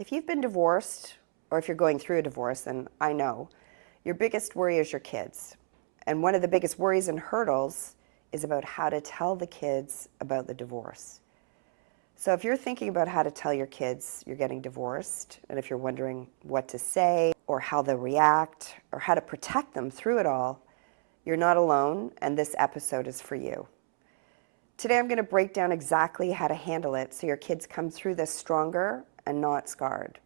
If you've been divorced, or if you're going through a divorce, and I know, your biggest worry is your kids. And one of the biggest worries and hurdles is about how to tell the kids about the divorce. So if you're thinking about how to tell your kids you're getting divorced, and if you're wondering what to say, or how they'll react, or how to protect them through it all, you're not alone, and this episode is for you. Today I'm going to break down exactly how to handle it so your kids come through this stronger and not scarred.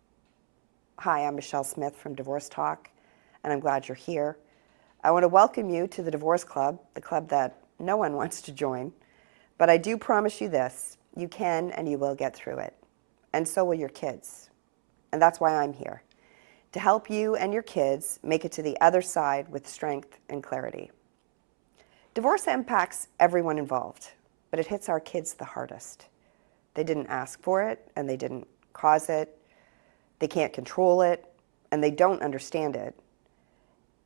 Hi, I'm Michelle Smith from Divorce Talk, and I'm glad you're here. I want to welcome you to the Divorce Club, the club that no one wants to join. But I do promise you this, you can and you will get through it. And so will your kids. And that's why I'm here, to help you and your kids make it to the other side with strength and clarity. Divorce impacts everyone involved, but it hits our kids the hardest. They didn't ask for it, and they didn't cause it. They can't control it, and they don't understand it.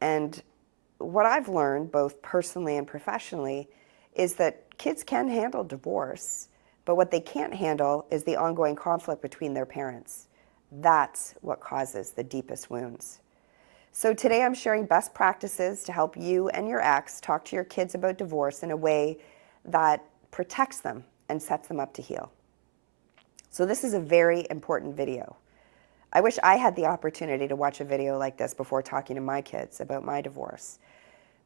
And what I've learned, both personally and professionally, is that kids can handle divorce, but what they can't handle is the ongoing conflict between their parents. That's what causes the deepest wounds. So today I'm sharing best practices to help you and your ex talk to your kids about divorce in a way that protects them and sets them up to heal. So this is a very important video. I wish I had the opportunity to watch a video like this before talking to my kids about my divorce,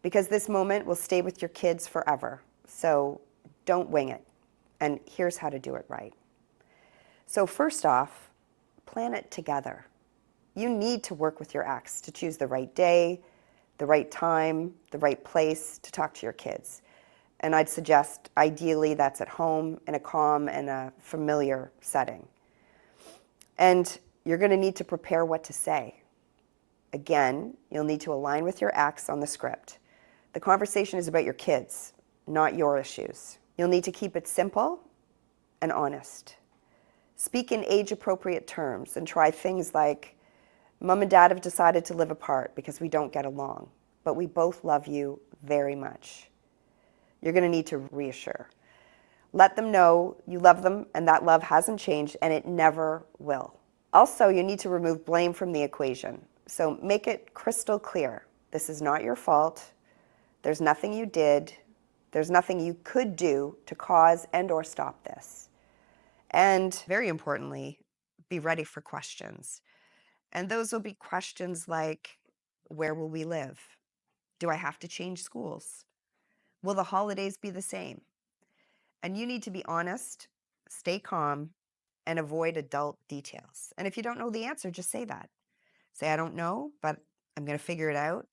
because this moment will stay with your kids forever. So don't wing it. And here's how to do it right. So first off, plan it together. You need to work with your ex to choose the right day, the right time, the right place to talk to your kids. And I'd suggest ideally that's at home in a calm and a familiar setting. And you're going to need to prepare what to say. Again, you'll need to align with your ex on the script. The conversation is about your kids, not your issues. You'll need to keep it simple and honest. Speak in age-appropriate terms and try things like, Mom and Dad have decided to live apart because we don't get along, but we both love you very much. You're going to need to reassure. Let them know you love them and that love hasn't changed and it never will. Also, you need to remove blame from the equation. So make it crystal clear. This is not your fault. There's nothing you did. There's nothing you could do to cause and or stop this. And very importantly, be ready for questions. And those will be questions like, where will we live? Do I have to change schools? Will the holidays be the same? And you need to be honest, stay calm, and avoid adult details. And if you don't know the answer, just say that. Say, I don't know, but I'm going to figure it out,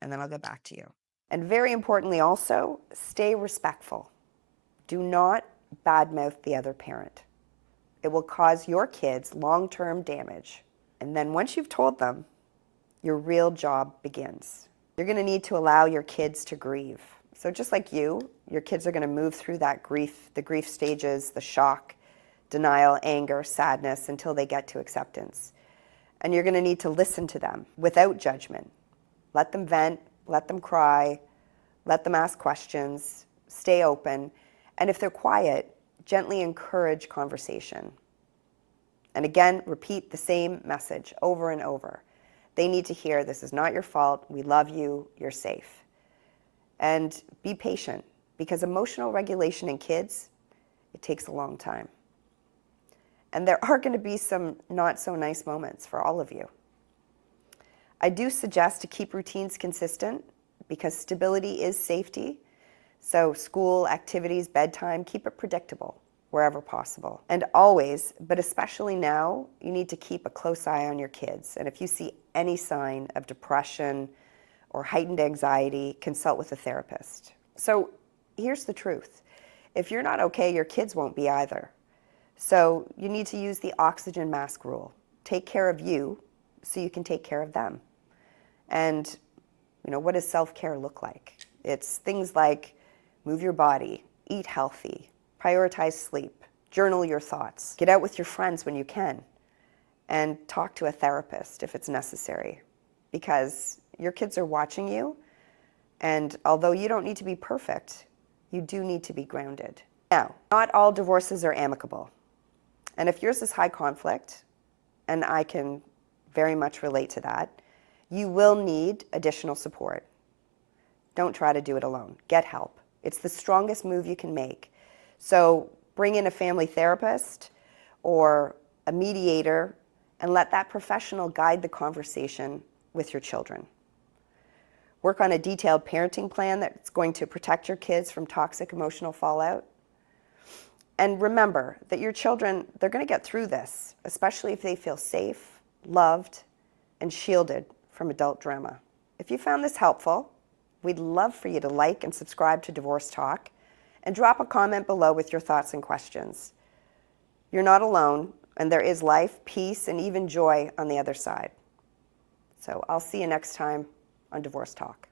and then I'll get back to you. And very importantly also, stay respectful. Do not badmouth the other parent. It will cause your kids long-term damage. And then once you've told them, your real job begins. You're going to need to allow your kids to grieve. So just like you, your kids are going to move through that grief, the grief stages, the shock, denial, anger, sadness, until they get to acceptance. And you're going to need to listen to them without judgment. Let them vent, let them cry, let them ask questions, stay open, and if they're quiet, gently encourage conversation. And again, repeat the same message over and over. They need to hear, this is not your fault, we love you, you're safe. And be patient, because emotional regulation in kids, it takes a long time. And there are going to be some not so nice moments for all of you. I do suggest to keep routines consistent, because stability is safety. So school, activities, bedtime, keep it predictable wherever possible. And always, but especially now, you need to keep a close eye on your kids. And if you see any sign of depression or heightened anxiety, consult with a therapist. So here's the truth. If you're not okay, your kids won't be either. So you need to use the oxygen mask rule. Take care of you so you can take care of them. And what does self-care look like? It's things like move your body, eat healthy, prioritize sleep, journal your thoughts, get out with your friends when you can, and talk to a therapist if it's necessary. Because your kids are watching you, and although you don't need to be perfect, you do need to be grounded. Now, not all divorces are amicable. And if yours is high conflict, and I can very much relate to that, you will need additional support. Don't try to do it alone. Get help. It's the strongest move you can make. So bring in a family therapist or a mediator and let that professional guide the conversation with your children. Work on a detailed parenting plan that's going to protect your kids from toxic emotional fallout. And remember that your children, they're going to get through this, especially if they feel safe, loved, and shielded from adult drama. If you found this helpful, we'd love for you to like and subscribe to Divorce Talk and drop a comment below with your thoughts and questions. You're not alone, and there is life, peace, and even joy on the other side. So I'll see you next time on Divorce Talk.